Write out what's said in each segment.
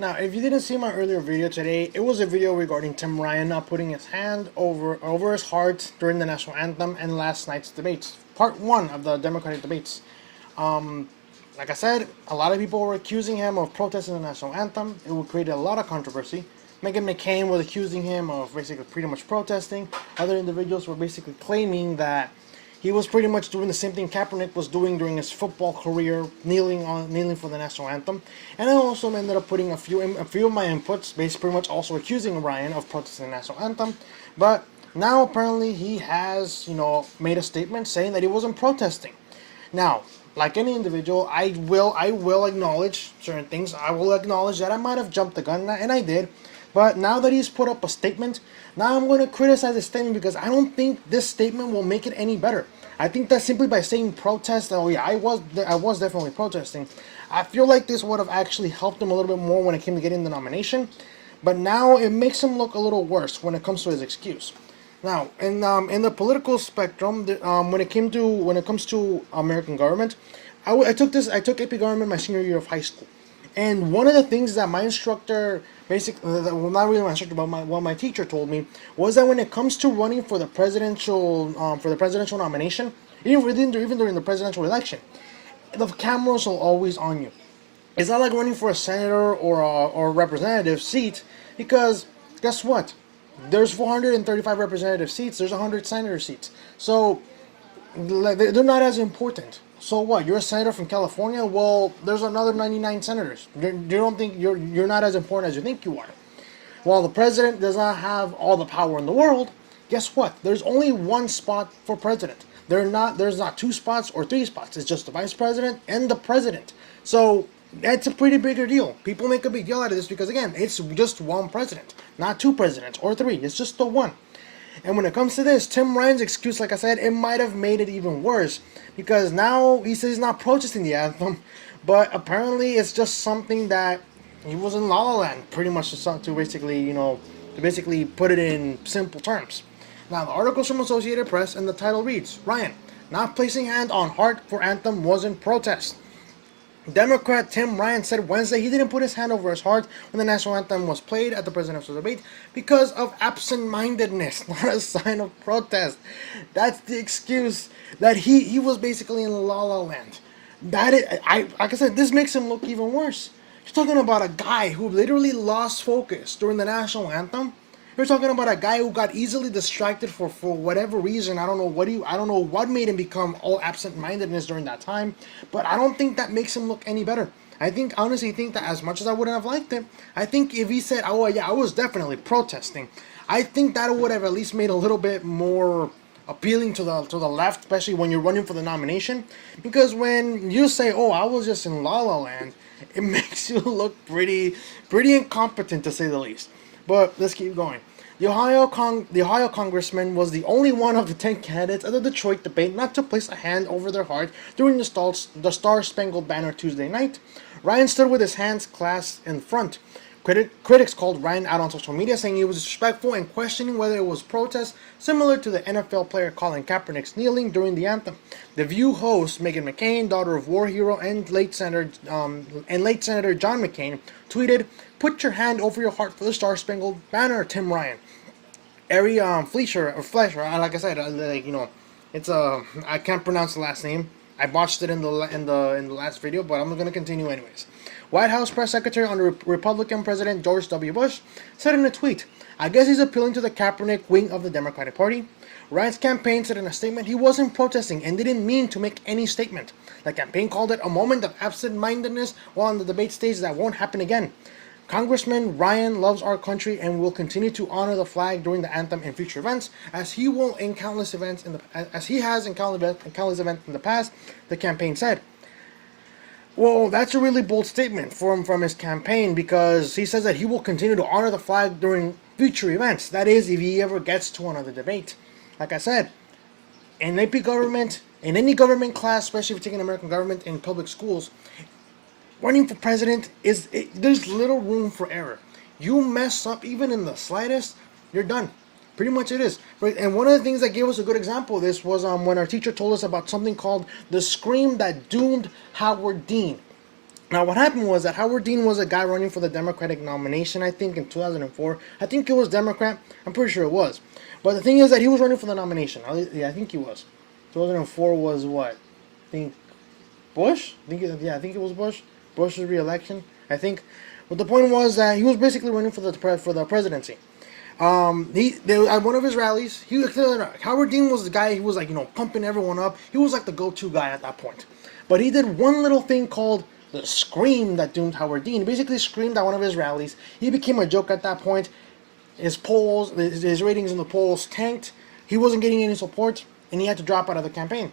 Now, if you didn't see my earlier video today, it was a video regarding Tim Ryan not putting his hand over his heart during the national anthem and last night's debates. Part 1 of the Democratic debates. Like I said, a lot of people were accusing him of protesting the national anthem. It would create a lot of controversy. Meghan McCain was accusing him of basically pretty much protesting. Other individuals were basically claiming that he was pretty much doing the same thing Kaepernick was doing during his football career, kneeling for the national anthem. And I also ended up putting a few of my inputs, basically pretty much also accusing Ryan of protesting the national anthem. But now apparently he has, made a statement saying that he wasn't protesting. Now, like any individual, I will acknowledge certain things. I will acknowledge that I might have jumped the gun, and I did. But now that he's put up a statement, now I'm going to criticize the statement because I don't think this statement will make it any better. I think that simply by saying protest, oh yeah, I was definitely protesting. I feel like this would have actually helped him a little bit more when it came to getting the nomination. But now it makes him look a little worse when it comes to his excuse. Now, in the political spectrum, when it comes to American government, I took AP Government my senior year of high school, and one of the things that my instructor, basically, well, not really my instructor, but what my teacher told me was that when it comes to running for the presidential nomination, even during the presidential election, the cameras are always on you. It's not like running for a senator or a representative seat, because guess what? There's 435 representative seats. There's 100 senator seats. So they're not as important. So what? You're a senator from California. Well, there's another 99 senators. You don't think you're not as important as you think you are. While the president does not have all the power in the world, guess what? There's only one spot for president. There's not two spots or three spots. It's just the vice president and the president. So that's a pretty bigger deal. People make a big deal out of this because, again, it's just one president, not two presidents or three. It's just the one. And when it comes to this, Tim Ryan's excuse, like I said, it might have made it even worse because now he says he's not protesting the anthem, but apparently it's just something that he was in La La Land, pretty much to basically put it in simple terms. Now, the article's from Associated Press, and the title reads, Ryan, not placing hand on heart for anthem wasn't protest. Democrat Tim Ryan said Wednesday he didn't put his hand over his heart when the national anthem was played at the presidential debate because of absent-mindedness, not a sign of protest. That's the excuse that he was basically in La La Land. Like I said, this makes him look even worse. You're talking about a guy who literally lost focus during the national anthem. You're talking about a guy who got easily distracted for whatever reason. I don't know what made him become all absent-mindedness during that time, but I don't think that makes him look any better. I honestly think that as much as I wouldn't have liked it, I think if he said, "Oh yeah, I was definitely protesting," I think that would have at least made a little bit more appealing to the left, especially when you're running for the nomination. Because when you say, "Oh, I was just in La La Land," it makes you look pretty incompetent, to say the least. But let's keep going. The Ohio congressman was the only one of the 10 candidates at the Detroit debate not to place a hand over their heart during the Star-Spangled Banner Tuesday night. Ryan stood with his hands clasped in front. Critics called Ryan out on social media, saying he was disrespectful and questioning whether it was protest, similar to the NFL player Colin Kaepernick's kneeling during the anthem. The View host Meghan McCain, daughter of war hero and late Senator John McCain, tweeted, "Put your hand over your heart for the Star-Spangled Banner, Tim Ryan." Ari Fleischer, like I said, it's I can't pronounce the last name. I botched it in the last video, but I'm gonna continue anyways. White House press secretary under Republican President George W. Bush said in a tweet, "I guess he's appealing to the Kaepernick wing of the Democratic Party." Ryan's campaign said in a statement he wasn't protesting and didn't mean to make any statement. The campaign called it a moment of absent-mindedness while on the debate stage that won't happen again. Congressman Ryan loves our country and will continue to honor the flag during the anthem in future events, as he has in countless events in the past, the campaign said. Well, that's a really bold statement from his campaign, because he says that he will continue to honor the flag during future events. That is, if he ever gets to another debate. Like I said, in AP government, in any government class, especially if you're taking American government in public schools, running for president there's little room for error. You mess up even in the slightest, you're done. Pretty much it is. And one of the things that gave us a good example of this was when our teacher told us about something called the scream that doomed Howard Dean. Now, what happened was that Howard Dean was a guy running for the Democratic nomination, I think, in 2004. I think it was Democrat. I'm pretty sure it was. But the thing is that he was running for the nomination. Yeah, I think he was. 2004 was what? I think Bush? I think it was Bush. Bush's re-election, I think. But the point was that he was basically running for the presidency. At one of his rallies, Howard Dean was the guy who was like, pumping everyone up. He was like the go-to guy at that point. But he did one little thing called the scream that doomed Howard Dean. He basically screamed at one of his rallies. He became a joke at that point. His ratings in the polls tanked. He wasn't getting any support, and he had to drop out of the campaign.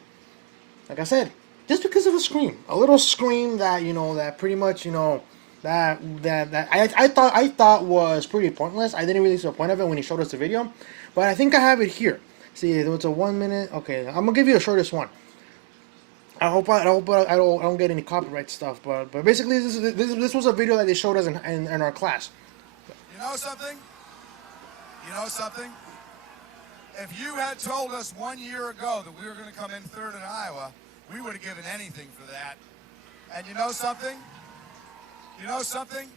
Like I said, just because of a scream, a little scream that that pretty much that I thought was pretty pointless. I didn't really see the point of it when he showed us the video, but I think I have it here. See, it's a 1 minute. Okay, I'm gonna give you the shortest one. I hope I don't get any copyright stuff, but basically this was a video that they showed us in our class. You know something? You know something? If you had told us 1 year ago that we were going to come in third in Iowa, we would have given anything for that. And you know something? You know something?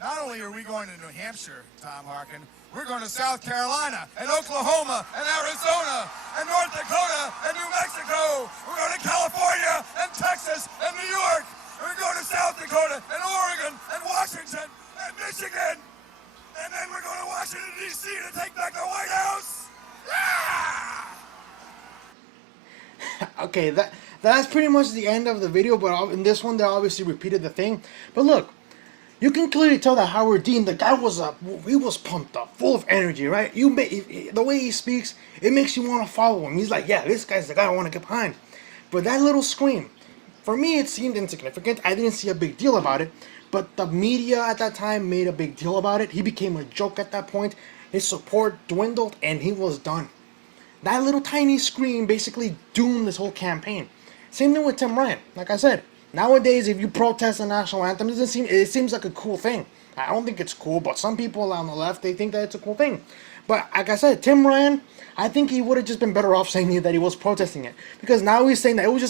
Not only are we going to New Hampshire, Tom Harkin, we're going to South Carolina and Oklahoma and Arizona and North Dakota and New Mexico. We're going to California and Texas and New York. We're going to South Dakota and Oregon and Washington and Michigan. And then we're going to Washington, D.C. to take back the White House. Yeah! Okay, that's pretty much the end of the video, but in this one they obviously repeated the thing. But look, you can clearly tell that Howard Dean, the guy was pumped up, full of energy, right? The way he speaks, it makes you want to follow him. He's like, yeah, this guy's the guy I want to get behind. But that little scream, for me, it seemed insignificant. I didn't see a big deal about it. But the media at that time made a big deal about it. He became a joke at that point. His support dwindled, and he was done. That little tiny scream basically doomed this whole campaign. Same thing with Tim Ryan. Like I said, nowadays, if you protest the national anthem, it seems like a cool thing. I don't think it's cool, but some people on the left, they think that it's a cool thing. But like I said, Tim Ryan, I think he would have just been better off saying that he was protesting it, because now he's saying that it was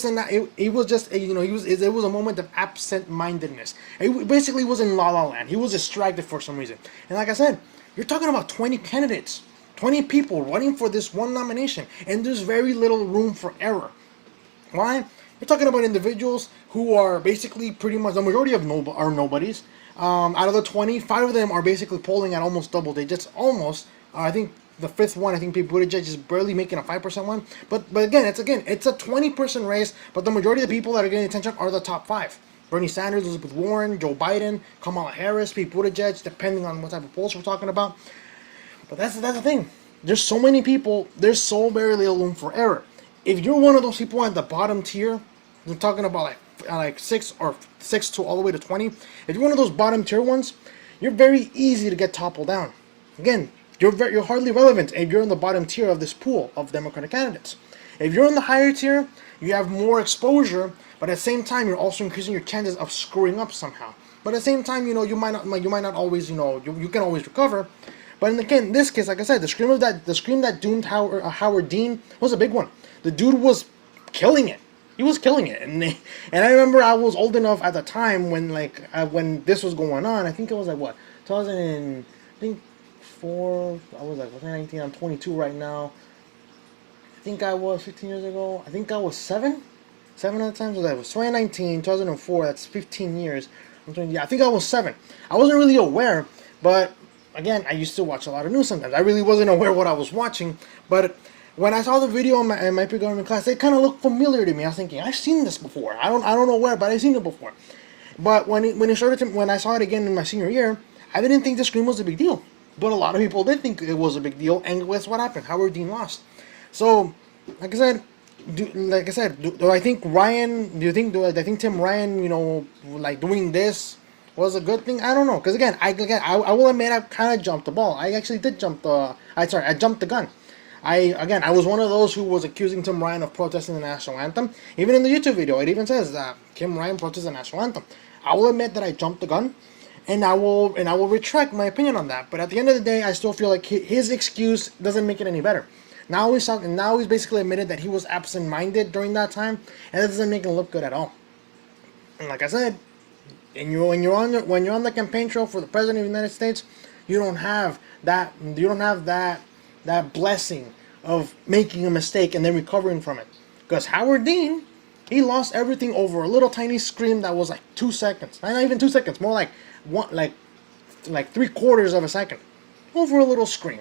just it was a moment of absent-mindedness. It basically was in La La Land. He was distracted for some reason. And like I said, you're talking about 20 candidates, 20 people running for this one nomination, and there's very little room for error. Why? You're talking about individuals who are basically pretty much the majority of are nobodies. Out of the 20, 5 of them are basically polling at almost double digits. Almost. I think the fifth one, I think Pete Buttigieg is barely making a 5% one. But again, it's a 20-person race. But the majority of the people that are getting attention are the top 5. Bernie Sanders, Elizabeth Warren, Joe Biden, Kamala Harris, Pete Buttigieg, depending on what type of polls we're talking about. But that's the thing. There's so many people. There's so very little room for error. If you're one of those people at the bottom tier, we're talking about like 6 to all the way to 20. If you're one of those bottom tier ones, you're very easy to get toppled down. Again, you're hardly relevant if you're in the bottom tier of this pool of Democratic candidates. If you're in the higher tier, you have more exposure, but at the same time, you're also increasing your chances of screwing up somehow. But at the same time, you might not always, you can always recover. But in this case, like I said, the scream that doomed Howard Dean was a big one. The dude was killing it. He was killing it, and I remember I was old enough at the time when this was going on. I think it was like what 2004. I was like 19. I'm 22 right now. I think I was 15 years ago. I think I was 7 at the time. So that was 2019, 2004. That's 15 years. I think I was 7. I wasn't really aware, but again, I used to watch a lot of news sometimes. I really wasn't aware what I was watching, but when I saw the video in my pre-government class, it kind of looked familiar to me. I was thinking, I've seen this before. I don't know where, but I've seen it before. But when I saw it again in my senior year, I didn't think the scream was a big deal. But a lot of people did think it was a big deal, and guess what happened? Howard Dean lost. So, like I said, do I think Tim Ryan, like doing this was a good thing? I don't know, because again, I will admit I kind of jumped the ball. I actually did I jumped the gun. I was one of those who was accusing Tim Ryan of protesting the national anthem. Even in the YouTube video, it even says that Tim Ryan protested the national anthem. I will admit that I jumped the gun, and I will retract my opinion on that. But at the end of the day, I still feel like his excuse doesn't make it any better. Now he's basically admitted that he was absent-minded during that time, and it doesn't make him look good at all. And like I said, And when you're on the campaign trail for the president of the United States, you don't have that blessing of making a mistake and then recovering from it. Because Howard Dean, he lost everything over a little tiny scream that was like 2 seconds. Not even 2 seconds, more like one like 3/4 of a second. Over a little scream.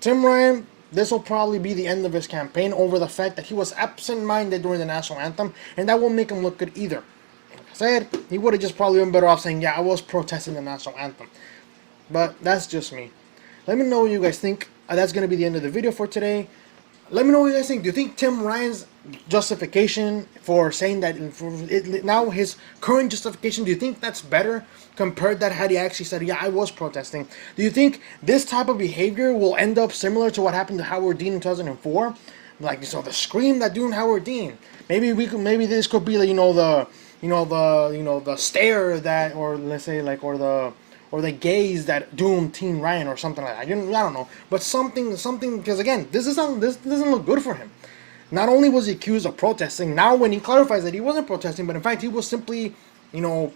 Tim Ryan, this will probably be the end of his campaign over the fact that he was absent-minded during the national anthem, and that won't make him look good either. Like I said, he would have just probably been better off saying, yeah, I was protesting the national anthem. But that's just me. Let me know what you guys think. That's going to be the end of the video for today. Let me know what you guys think. Do you think Tim Ryan's justification for saying that, now his current justification, do you think that's better compared that had he actually said, yeah, I was protesting? Do you think this type of behavior will end up similar to what happened to Howard Dean in 2004? Like, so the scream that doing Howard Dean. Maybe this could be, the stare that, or let's say like, or the gaze that doomed Teen Ryan or something like that. I don't know, but something because again, this doesn't look good for him. Not only was he accused of protesting, now when he clarifies that he wasn't protesting, but in fact he was simply, in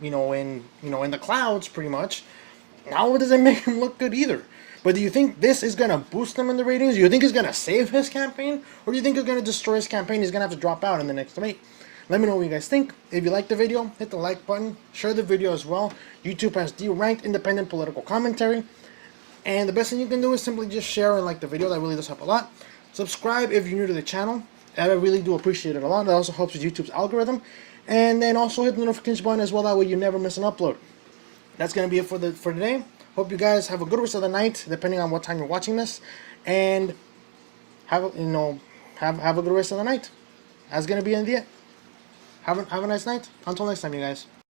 the clouds pretty much. Now it doesn't make him look good either. But do you think this is gonna boost him in the ratings? Do you think it's gonna save his campaign, or do you think it's gonna destroy his campaign? He's gonna have to drop out in the next debate. Let me know what you guys think. If you liked the video, hit the like button. Share the video as well. YouTube has D-ranked independent political commentary. And the best thing you can do is simply just share and like the video. That really does help a lot. Subscribe if you're new to the channel. I really do appreciate it a lot. That also helps with YouTube's algorithm. And then also hit the notification button as well. That way you never miss an upload. That's going to be it for today. Hope you guys have a good rest of the night, depending on what time you're watching this. And have a good rest of the night. That's going to be in the end. Have a nice night. Until next time, you guys.